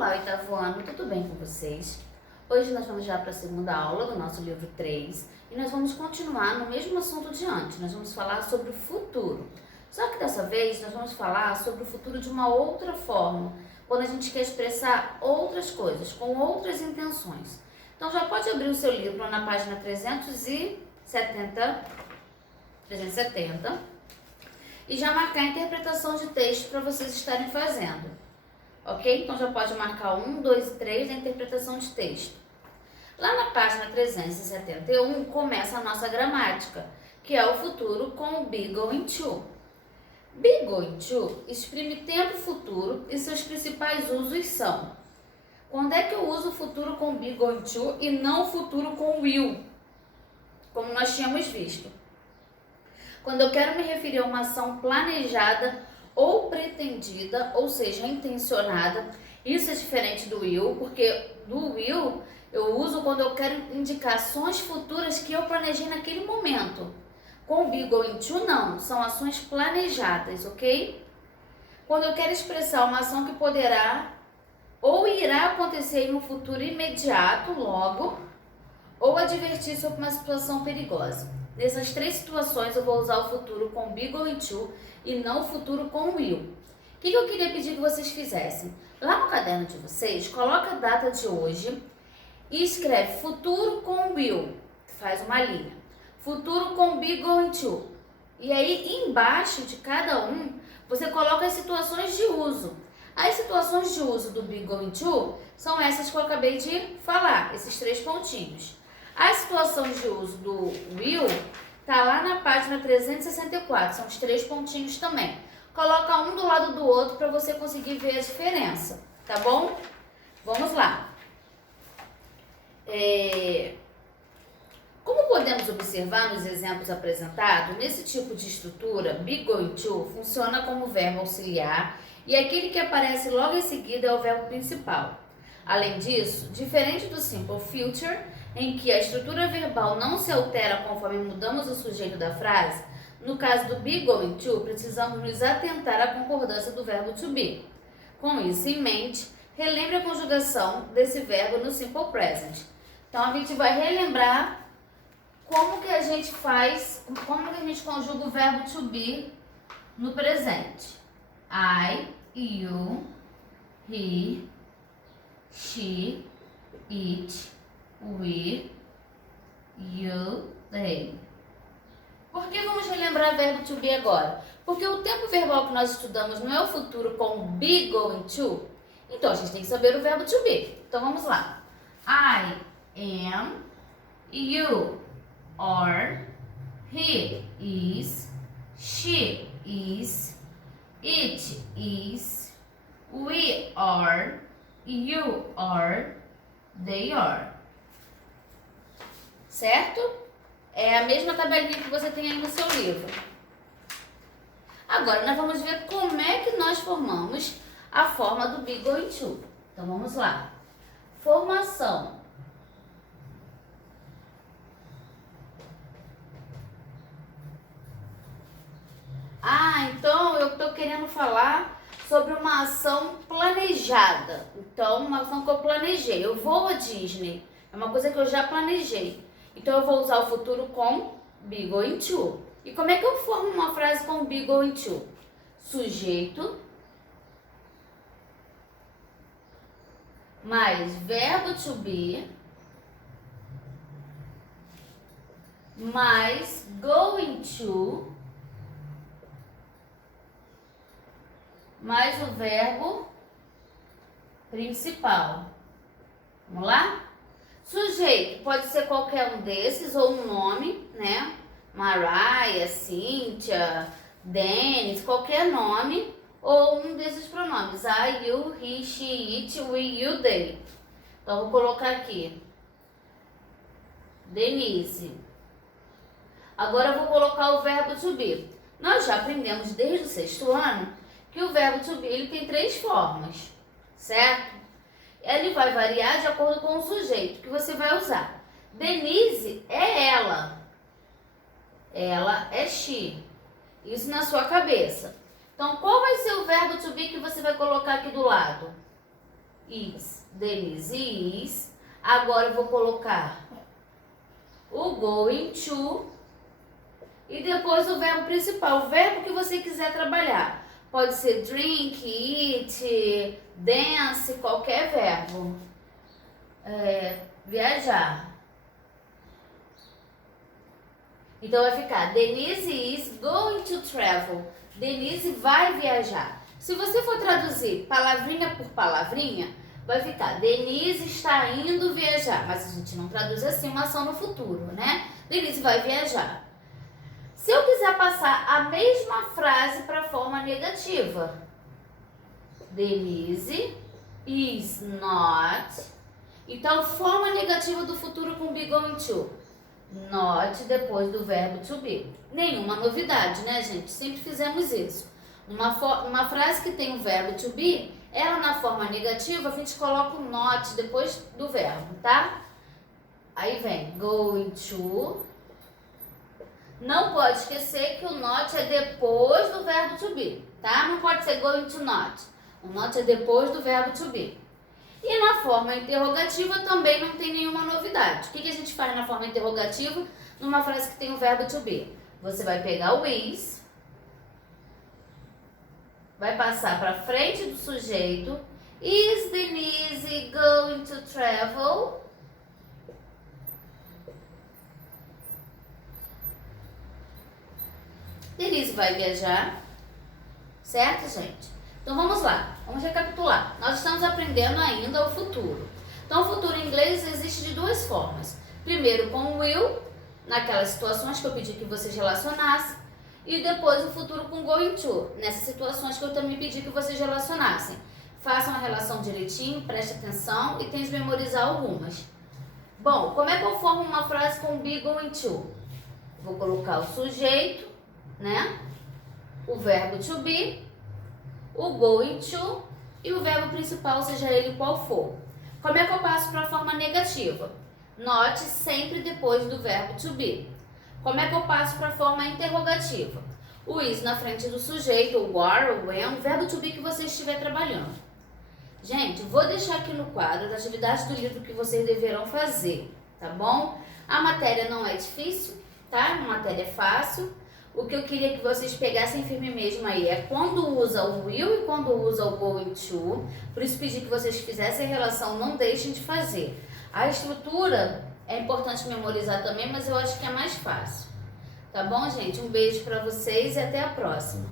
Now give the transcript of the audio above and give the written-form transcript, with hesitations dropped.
Olá, oitavo ano, tudo bem com vocês? Hoje nós vamos já para a segunda aula do nosso livro 3 e nós vamos continuar no mesmo assunto de antes. Nós vamos falar sobre o futuro. Só que dessa vez nós vamos falar sobre o futuro de uma outra forma, quando a gente quer expressar outras coisas, com outras intenções. Então já pode abrir o seu livro na página 370 e já marcar a interpretação de texto para vocês estarem fazendo. Ok? Então já pode marcar 1, 2 e 3 da interpretação de texto. Lá na página 371 começa a nossa gramática, que é o futuro com o be going to. Be going to exprime tempo futuro e seus principais usos são: quando é que eu uso o futuro com be going to e não o futuro com will, como nós tínhamos visto? Quando eu quero me referir a uma ação planejada ou pretendida, ou seja, intencionada. Isso é diferente do will, porque do will eu uso quando eu quero indicar ações futuras que eu planejei naquele momento. Com o be going to, não, são ações planejadas, ok? Quando eu quero expressar uma ação que poderá ou irá acontecer em um futuro imediato, logo, ou advertir sobre uma situação perigosa. Nessas três situações eu vou usar o futuro com be going to e não o futuro com will. O que eu queria pedir que vocês fizessem? Lá no caderno de vocês, coloca a data de hoje e escreve futuro com will. Faz uma linha. Futuro com be going to. E aí, embaixo de cada um, você coloca as situações de uso. As situações de uso do be going to são essas que eu acabei de falar, esses três pontinhos. A situação de uso do will tá lá na página 364, são os três pontinhos também. Coloca um do lado do outro para você conseguir ver a diferença, tá bom? Vamos lá. Como podemos observar nos exemplos apresentados, nesse tipo de estrutura, be going to funciona como verbo auxiliar e aquele que aparece logo em seguida é o verbo principal. Além disso, diferente do simple future, em que a estrutura verbal não se altera conforme mudamos o sujeito da frase, no caso do be going to, precisamos nos atentar à concordância do verbo to be. Com isso em mente, relembre a conjugação desse verbo no simple present. Então a gente vai relembrar como que a gente faz, como que a gente conjuga o verbo to be no presente. I, you, he, she, it, we, you, they. Por que vamos relembrar verbo to be agora? Porque o tempo verbal que nós estudamos não é o futuro com be going to. Então a gente tem que saber o verbo to be. Então vamos lá. I am, you are, he is, she is, it is, we are, you are, they are. Certo? É a mesma tabelinha que você tem aí no seu livro. Agora nós vamos ver como é que nós formamos a forma do be going to. Então vamos lá. Formação. Então eu estou querendo falar sobre uma ação planejada. Então, uma ação que eu planejei. Eu vou à Disney. É uma coisa que eu já planejei. Então, eu vou usar o futuro com be going to. E como é que eu formo uma frase com be going to? Sujeito mais verbo to be mais going to mais o verbo principal. Vamos lá? Sujeito pode ser qualquer um desses ou um nome, né? Mariah, Cynthia, Dennis, qualquer nome ou um desses pronomes. I, you, he, she, it, we, you, they. Então, vou colocar aqui. Denise. Agora, eu vou colocar o verbo to be. Nós já aprendemos desde o 6º ano que o verbo to be ele tem três formas, certo? Ele vai variar de acordo com o sujeito que você vai usar. Denise é ela. Ela é she. Isso na sua cabeça. Então, qual vai ser o verbo to be que você vai colocar aqui do lado? is. Denise is. Agora eu vou colocar o going to e depois o verbo principal, o verbo que você quiser trabalhar. Pode ser drink, eat, dance, qualquer verbo. Viajar. Então vai ficar Denise is going to travel. Denise vai viajar. Se você for traduzir palavrinha por palavrinha, vai ficar Denise está indo viajar. Mas a gente não traduz assim uma ação no futuro, né? Denise vai viajar. Se eu quiser passar a mesma frase para a forma negativa, Denise is not. Então, forma negativa do futuro com be going to. Not depois do verbo to be. Nenhuma novidade, né, gente? Sempre fizemos isso. Uma frase que tem o verbo to be, ela na forma negativa, a gente coloca o not depois do verbo, tá? Aí vem going to. Não pode esquecer que o not é depois do verbo to be, tá? Não pode ser going to not. O not é depois do verbo to be. E na forma interrogativa também não tem nenhuma novidade. O que a gente faz na forma interrogativa numa frase que tem o verbo to be? Você vai pegar o is, vai passar para frente do sujeito. Is Denise going to travel? Denise vai viajar, certo, gente? Então vamos lá, vamos recapitular. Nós estamos aprendendo ainda o futuro. Então o futuro em inglês existe de duas formas. Primeiro com o will, naquelas situações que eu pedi que vocês relacionassem. E depois o futuro com going to, nessas situações que eu também pedi que vocês relacionassem. Façam a relação direitinho, preste atenção e tente memorizar algumas. Bom, como é que eu formo uma frase com be going to? Vou colocar o sujeito, né? O verbo to be, o going to e o verbo principal, seja ele qual for. Como é que eu passo para a forma negativa? Not sempre depois do verbo to be. Como é que eu passo para a forma interrogativa? O is na frente do sujeito, o are, o when, o verbo to be que você estiver trabalhando. Gente, vou deixar aqui no quadro as atividades do livro que vocês deverão fazer, tá bom? A matéria não é difícil, tá? A matéria é fácil. O que eu queria que vocês pegassem firme mesmo aí é quando usa o will e quando usa o going to. Por isso pedi que vocês fizessem a relação, não deixem de fazer. A estrutura é importante memorizar também, mas eu acho que é mais fácil. Tá bom, gente? Um beijo para vocês e até a próxima.